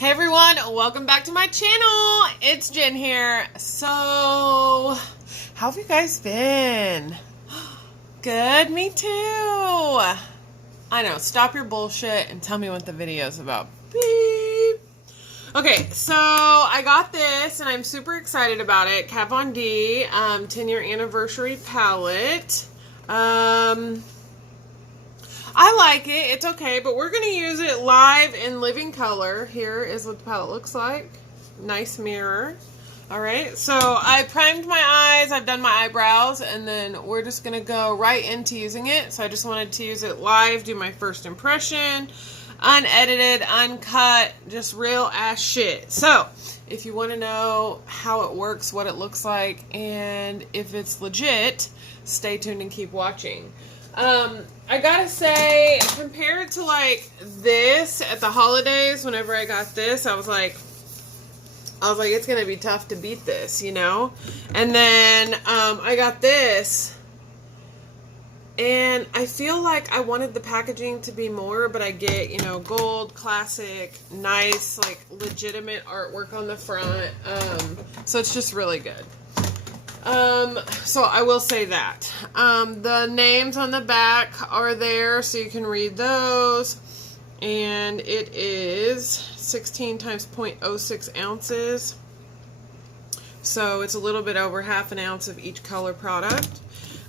Hey everyone, welcome back to my channel. It's Jen here. So, how have you guys been? Good, me too. I know, stop your bullshit and tell me what the video's about. Beep. Okay, so I got this and I'm super excited about it. Kat Von D, 10-year anniversary palette. I like it. It's okay, but we're going to use it live in living color. Here is what the palette looks like. Nice mirror. Alright, so I primed my eyes, I've done my eyebrows, and then we're just going to go right into using it. So I just wanted to use it live, do my first impression. Unedited, uncut, just real ass shit. So, if you want to know how it works, what it looks like, and if it's legit, stay tuned and keep watching. I gotta say, compared to like this at the holidays, whenever I got this, I was like, it's gonna be tough to beat this, you know? And then, I got this, and I feel like I wanted the packaging to be more, but I get, you know, gold, classic, nice, like, legitimate artwork on the front, so it's just really good. So I will say that. The names on the back are there, so you can read those. And it is 16 times 0.06 ounces. So it's a little bit over half an ounce of each color product.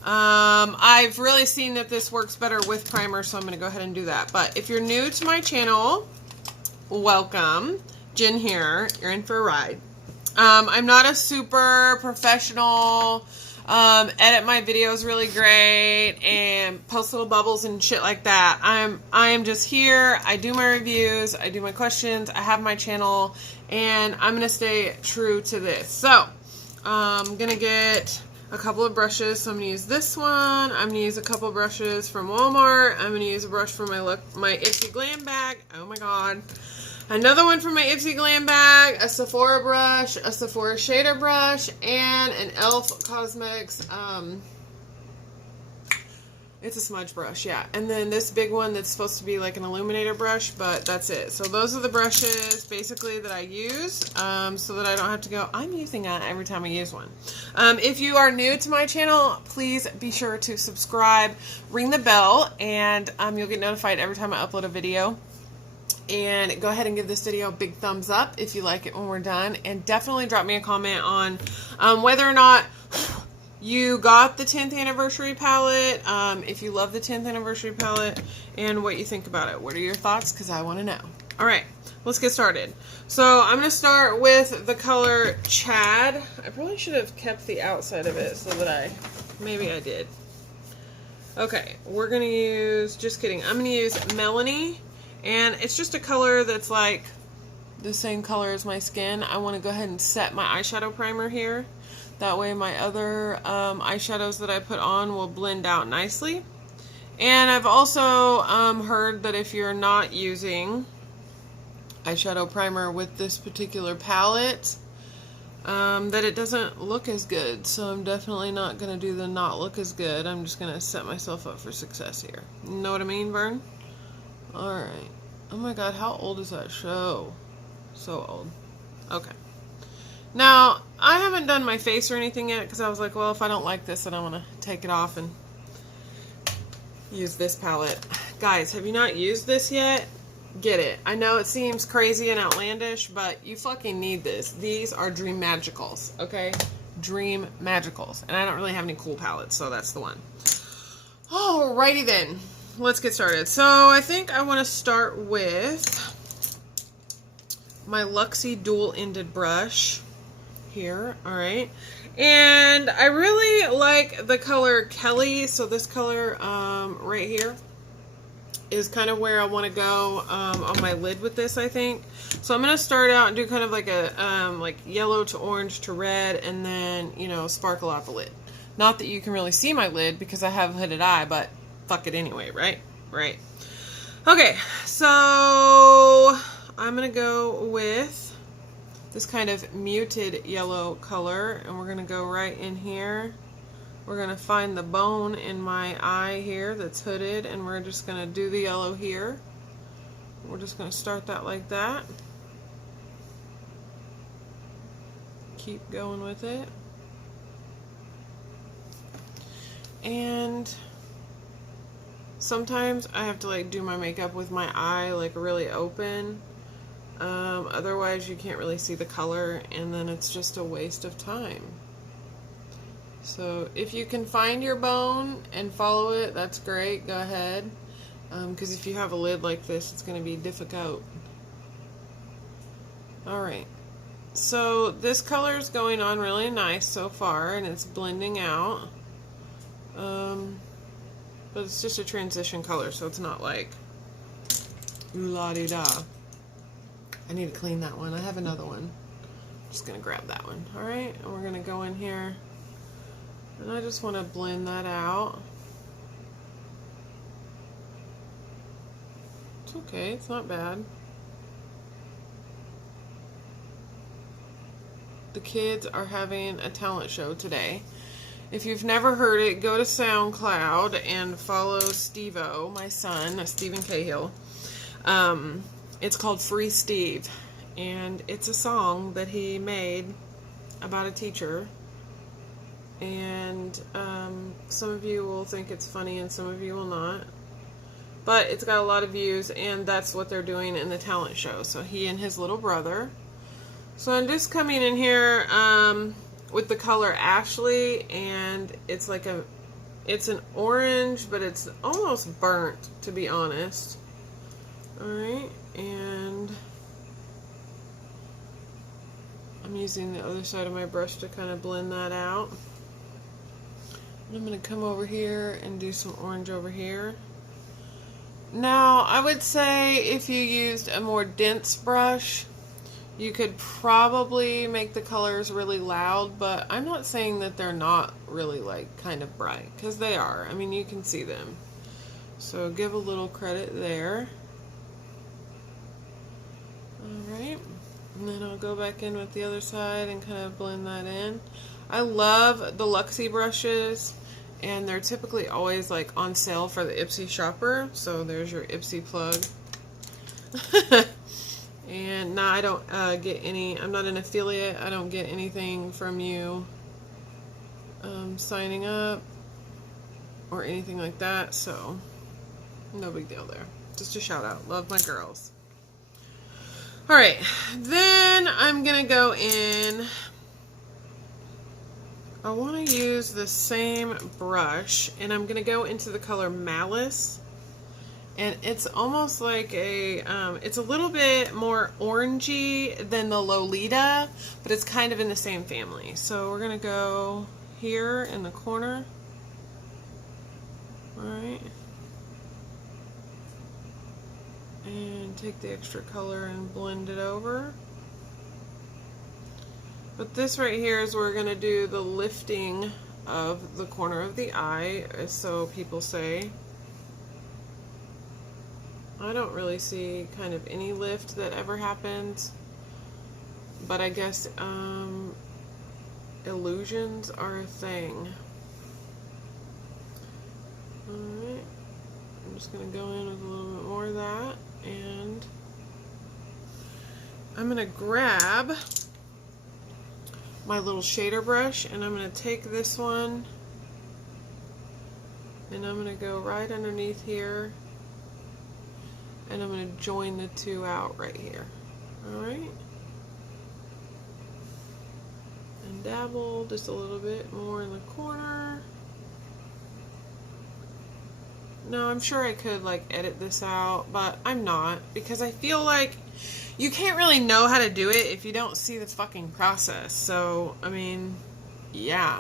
I've really seen that this works better with primer, so I'm going to go ahead and do that. But if you're new to my channel, welcome. Jen here. You're in for a ride. I'm not a super professional, edit my videos really great, and post little bubbles and shit like that. I am just here, I do my reviews, I do my questions, I have my channel, and I'm going to stay true to this. So, I'm going to get a couple of brushes. So I'm going to use this one, I'm going to use a couple of brushes from Walmart, I'm going to use a brush for my Ipsy Glam bag, oh my god. Another one from my Ipsy Glam bag, a Sephora brush, a Sephora shader brush, and an e.l.f. Cosmetics, it's a smudge brush, yeah. And then this big one that's supposed to be like an illuminator brush, but that's it. So those are the brushes, basically, that I use, so that I don't have to go, I'm using that every time I use one. If you are new to my channel, please be sure to subscribe, ring the bell, and you'll get notified every time I upload a video. And go ahead and give this video a big thumbs up if you like it when we're done. And definitely drop me a comment on whether or not you got the 10th anniversary palette, if you love the 10th anniversary palette, and what you think about it. What are your thoughts? Because I want to know. Alright, let's get started. So I'm going to start with the color Chad. I probably should have kept the outside of it so that maybe I did. Okay, we're going to use, just kidding, I'm going to use Melanie. And it's just a color that's like the same color as my skin. I want to go ahead and set my eyeshadow primer here. That way my other eyeshadows that I put on will blend out nicely. And I've also heard that if you're not using eyeshadow primer with this particular palette, that it doesn't look as good. So I'm definitely not going to do the not look as good. I'm just going to set myself up for success here. You know what I mean, Vern? Alright. Oh my god, how old is that show? So old. Okay. Now, I haven't done my face or anything yet because I was like, well, if I don't like this, then I want to take it off and use this palette. Guys, have you not used this yet? Get it. I know it seems crazy and outlandish, but you fucking need this. These are Dream Magicals, okay? Dream Magicals. And I don't really have any cool palettes, so that's the one. Alrighty then. Let's get started. So I think I want to start with my Luxie dual-ended brush here. Alright. And I really like the color Kelly. So this color right here is kind of where I want to go on my lid with this, I think. So I'm going to start out and do kind of like a like yellow to orange to red, and then, you know, sparkle out the lid. Not that you can really see my lid because I have a hooded eye, but fuck it anyway, right? Right. Okay, so I'm going to go with this kind of muted yellow color, and we're going to go right in here. We're going to find the bone in my eye here that's hooded, and we're just going to do the yellow here. We're just going to start that like that. keep going with it. And sometimes I have to like do my makeup with my eye like really open. Otherwise you can't really see the color, and then it's just a waste of time. So if you can find your bone and follow it, that's great, go ahead. Because if you have a lid like this, it's going to be difficult. Alright, so this color is going on really nice so far, and it's blending out. But it's just a transition color, so it's not like ooh la dee da. I need to clean that one. I have another one. I'm just going to grab that one. Alright, and we're going to go in here. And I just want to blend that out. It's okay, it's not bad. The kids are having a talent show today. If you've never heard it, go to SoundCloud and follow Steve-O, my son, Stephen Cahill. It's called Free Steve, and it's a song that he made about a teacher. And some of you will think it's funny and some of you will not. But it's got a lot of views, and that's what they're doing in the talent show. So he and his little brother. So I'm just coming in here with the color Ashley, and it's like it's an orange, but it's almost burnt, to be honest. Alright, and I'm using the other side of my brush to kind of blend that out. And I'm going to come over here and do some orange over here. Now, I would say if you used a more dense brush, you could probably make the colors really loud, but I'm not saying that they're not really like kind of bright, because they are. I mean, you can see them. So give a little credit there. Alright, and then I'll go back in with the other side and kind of blend that in. I love the Luxie brushes, and they're typically always like on sale for the Ipsy shopper, so there's your Ipsy plug. And now I don't get any, I'm not an affiliate, I don't get anything from you signing up or anything like that, so no big deal there. Just a shout out, love my girls. Alright, then I'm gonna go in. I want to use the same brush, and I'm going to go into the color Malice, and it's almost like a, it's a little bit more orangey than the Lolita, but it's kind of in the same family. So we're going to go here in the corner. Alright. And take the extra color and blend it over. But this right here is where we're going to do the lifting of the corner of the eye, so people say. I don't really see kind of any lift that ever happens, but I guess illusions are a thing. Alright, I'm just going to go in with a little bit more of that, and I'm going to grab my little shader brush, and I'm going to take this one and I'm going to go right underneath here, and I'm going to join the two out right here. Alright, and dabble just a little bit more in the corner. Now I'm sure I could like edit this out, but I'm not, because I feel like you can't really know how to do it if you don't see the fucking process. So, I mean, yeah.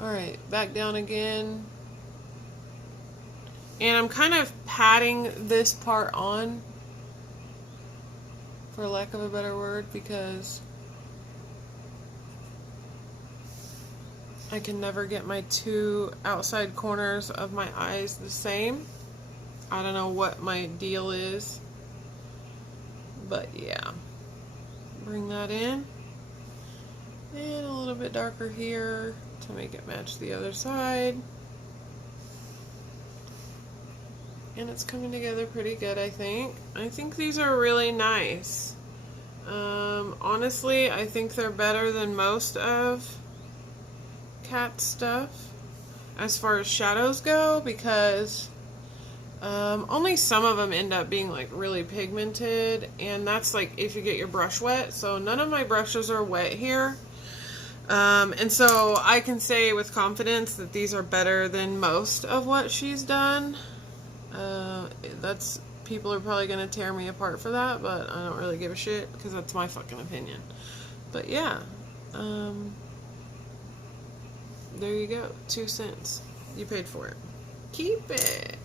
Alright, back down again. And I'm kind of patting this part on, for lack of a better word, because I can never get my two outside corners of my eyes the same. I don't know what my deal is. But yeah, bring that in, and a little bit darker here to make it match the other side, and it's coming together pretty good. I think these are really nice. Honestly, I think they're better than most of Cat stuff as far as shadows go, because only some of them end up being like really pigmented, and that's like if you get your brush wet. So none of my brushes are wet here. And so I can say with confidence that these are better than most of what she's done. People are probably going to tear me apart for that, but I don't really give a shit because that's my fucking opinion. But yeah, there you go. 2 cents. You paid for it. Keep it.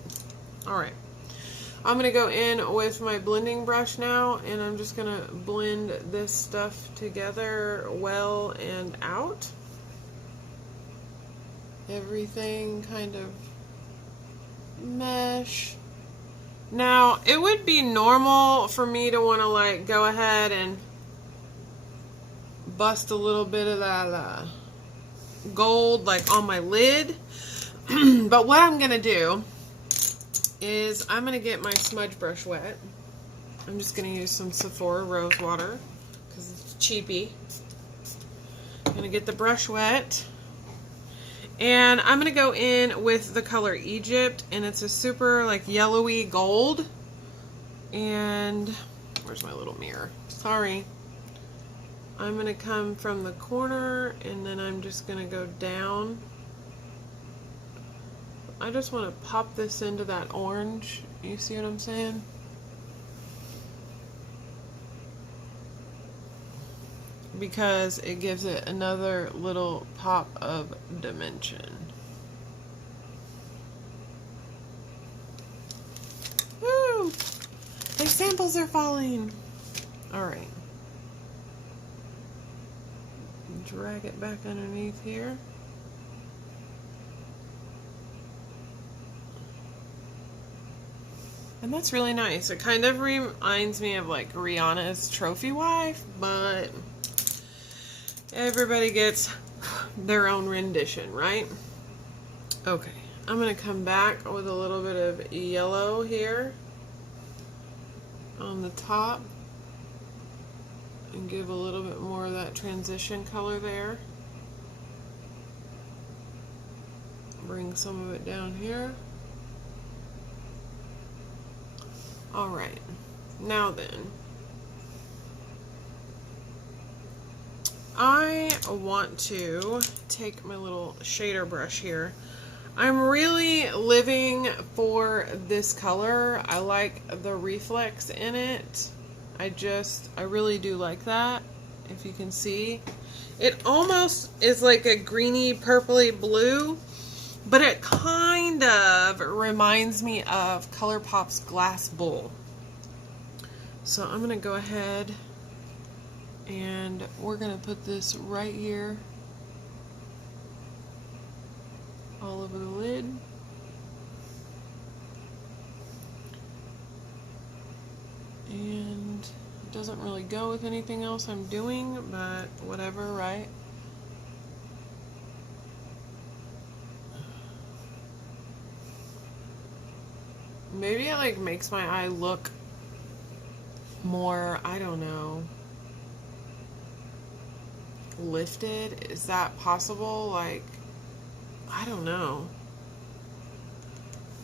Alright. I'm going to go in with my blending brush now, and I'm just going to blend this stuff together well and out. Everything kind of mesh. Now, it would be normal for me to want to like go ahead and bust a little bit of that gold like on my lid. But what I'm going to do is I'm going to get my smudge brush wet. I'm just going to use some Sephora Rose Water because it's cheapy. I'm going to get the brush wet. And I'm going to go in with the color Egypt, and it's a super like yellowy gold. And where's my little mirror? Sorry. I'm going to come from the corner, and then I'm just going to go down. I just want to pop this into that orange. You see what I'm saying? Because it gives it another little pop of dimension. Woo! My samples are falling. Alright. Drag it back underneath here. And that's really nice. It kind of reminds me of like Rihanna's Trophy Wife, but everybody gets their own rendition, right? Okay, I'm going to come back with a little bit of yellow here on the top and give a little bit more of that transition color there. Bring some of it down here. Alright, now then, I want to take my little shader brush here. I'm really living for this color. I like the reflex in it. I really do like that, if you can see. It almost is like a greeny purpley blue, but it kind of reminds me of ColourPop's Glass Bowl. So I'm going to go ahead and we're going to put this right here all over the lid. And it doesn't really go with anything else I'm doing, but whatever, right? Maybe it like makes my eye look more, I don't know, lifted. Is that possible? Like, I don't know.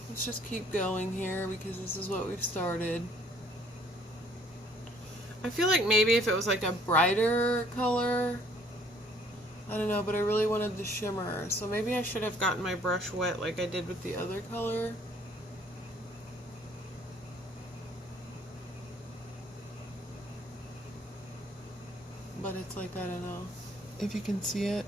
Let's just keep going here because this is what we've started. I feel like maybe if it was like a brighter color, I don't know, but I really wanted the shimmer. So maybe I should have gotten my brush wet like I did with the other color. But it's like, I don't know if you can see it.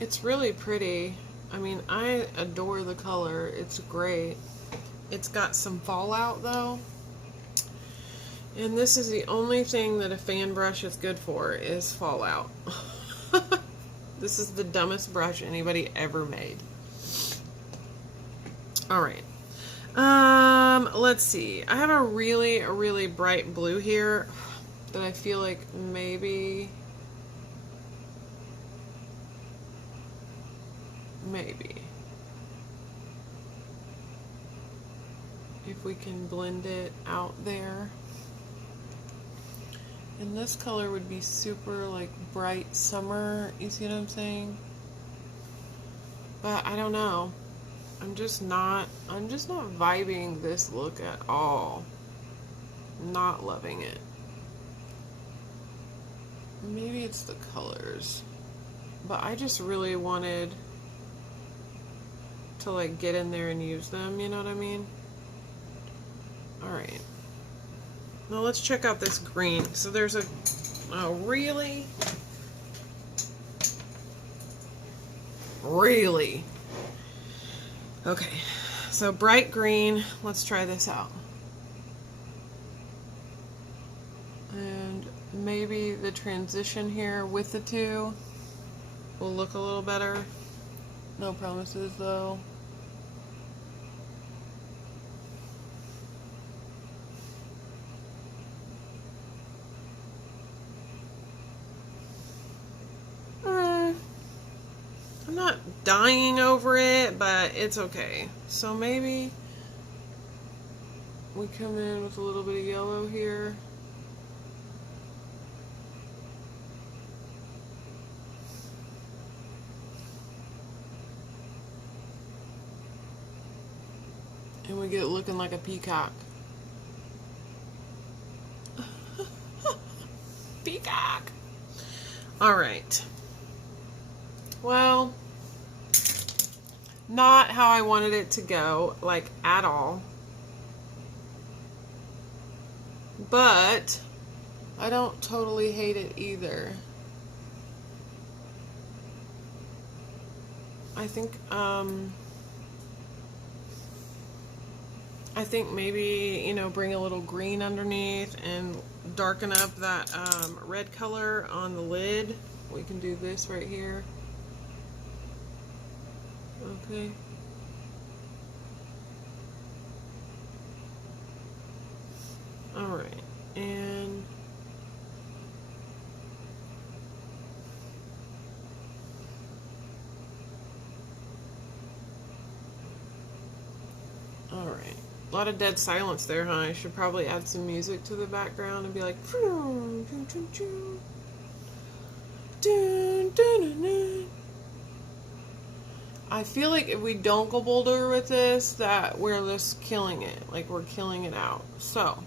It's really pretty. I mean, I adore the color. It's great. It's got some fallout though. And this is the only thing that a fan brush is good for, is fallout. This is the dumbest brush anybody ever made. Alright. Let's see. I have a really bright blue here that I feel like maybe if we can blend it out there. And this color would be super like bright summer, you see what I'm saying? But I don't know. I'm just not vibing this look at all. Not loving it. Maybe it's the colors. But I just really wanted to like get in there and use them, you know what I mean? Alright. Now let's check out this green. So there's a really okay, so bright green. Let's try this out. And maybe the transition here with the two will look a little better. No promises though. I'm not dying over it, but it's okay. So maybe we come in with a little bit of yellow here. And we get it looking like a peacock. Peacock! Alright. Well, not how I wanted it to go, like, at all. But I don't totally hate it either. I think maybe, you know, bring a little green underneath and darken up that red color on the lid. We can do this right here. Okay. Alright. And alright. A lot of dead silence there, huh? I should probably add some music to the background and be like, dun, dun, dun, dun. Dun, dun, dun, dun. I feel like if we don't go bolder with this, that we're just killing it. Like, we're killing it out. So,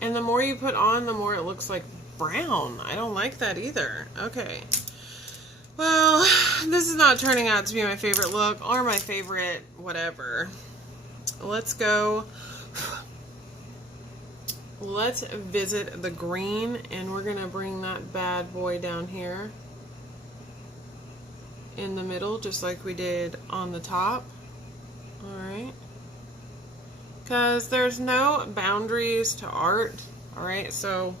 and the more you put on, the more it looks like brown. I don't like that either. Okay. Well, this is not turning out to be my favorite look or my favorite whatever. Let's go. Let's visit the green, and we're going to bring that bad boy down here in the middle, just like we did on the top. Alright. Because there's no boundaries to art. Alright, so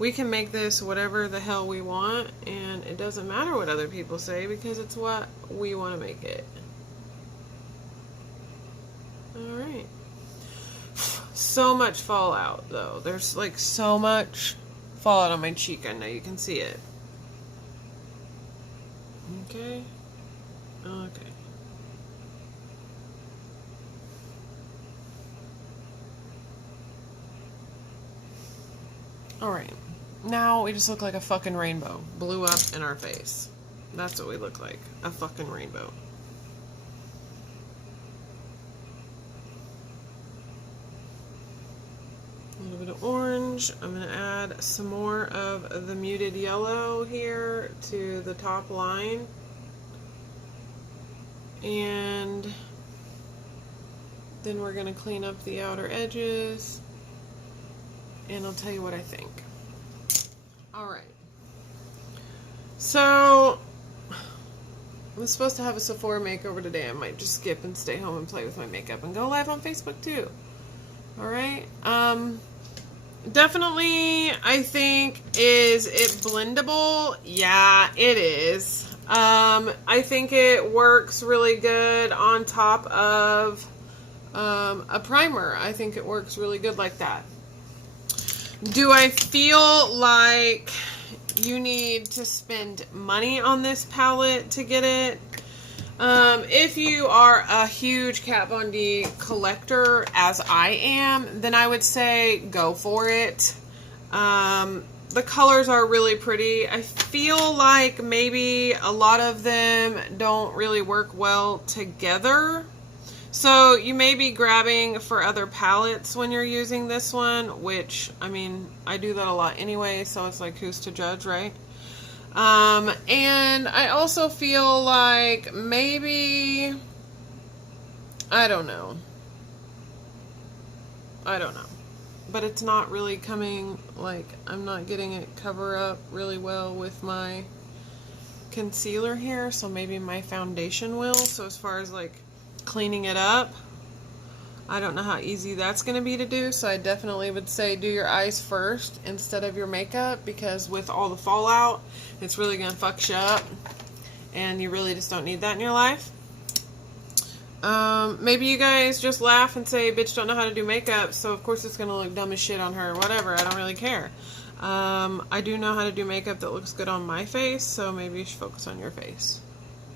we can make this whatever the hell we want, and it doesn't matter what other people say because it's what we want to make it. Alright. So much fallout, though. There's like so much fallout on my cheek. I know you can see it. Okay. Okay. Alright. Now we just look like a fucking rainbow. Blew up in our face. That's what we look like. A fucking rainbow. A little bit of orange. I'm going to add some more of the muted yellow here to the top line. And then we're going to clean up the outer edges. And I'll tell you what I think. Alright. So, I'm supposed to have a Sephora makeover today. I might just skip and stay home and play with my makeup and go live on Facebook too. Alright. Definitely, I think, is it blendable? Yeah, it is. I think it works really good on top of a primer. I think it works really good like that. Do I feel like you need to spend money on this palette to get it? If you are a huge Kat Von D collector, as I am, then I would say go for it. The colors are really pretty. I feel like maybe a lot of them don't really work well together. So you may be grabbing for other palettes when you're using this one, which, I mean, I do that a lot anyway, so it's like, who's to judge, right? And I also feel like maybe, I don't know. But it's not really coming, like, I'm not getting it cover up really well with my concealer here, so maybe my foundation will. So as far as like cleaning it up, I don't know how easy that's going to be to do, so I definitely would say do your eyes first instead of your makeup, because with all the fallout, it's really going to fuck you up, and you really just don't need that in your life. Maybe you guys just laugh and say, bitch don't know how to do makeup, so of course it's going to look dumb as shit on her, whatever, I don't really care. I do know how to do makeup that looks good on my face, so maybe you should focus on your face.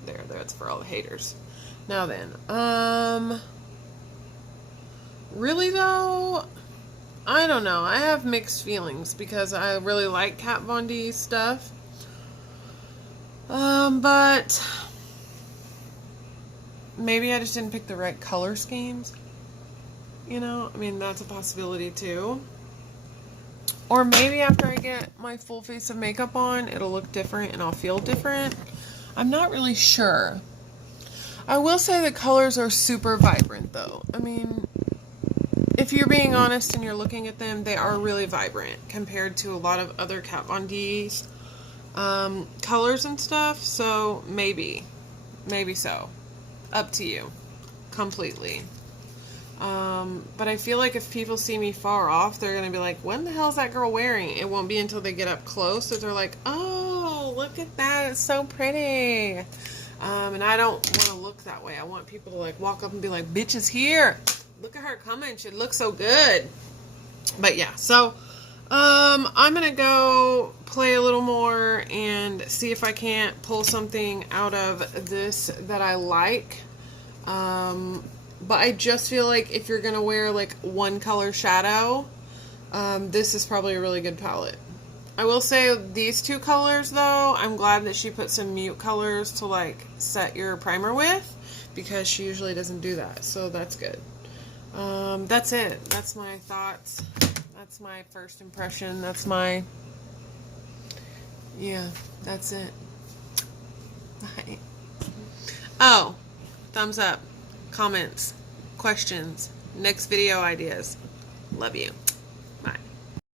There, that's for all the haters. Now then, really though, I don't know. I have mixed feelings because I really like Kat Von D's stuff. But maybe I just didn't pick the right color schemes. You know, I mean, that's a possibility too. Or maybe after I get my full face of makeup on, it'll look different and I'll feel different. I'm not really sure. I will say the colors are super vibrant though. I mean, if you're being honest and you're looking at them, they are really vibrant compared to a lot of other Kat Von D's colors and stuff. So maybe so. Up to you. Completely. But I feel like if people see me far off, they're going to be like, when the hell is that girl wearing? It won't be until they get up close that they're like, oh, look at that. It's so pretty. And I don't want to look that way. I want people to like walk up and be like, bitch is here. Look at her coming. She looks so good. But yeah, so I'm going to go play a little more and see if I can't pull something out of this that I like. But I just feel like if you're going to wear like one color shadow, this is probably a really good palette. I will say these two colors though, I'm glad that she put some mute colors to like set your primer with, because she usually doesn't do that. So that's good. That's it. That's my thoughts. That's my first impression. That's my, yeah, that's it. Bye. Oh, thumbs up, comments, questions, next video ideas. Love you. Bye.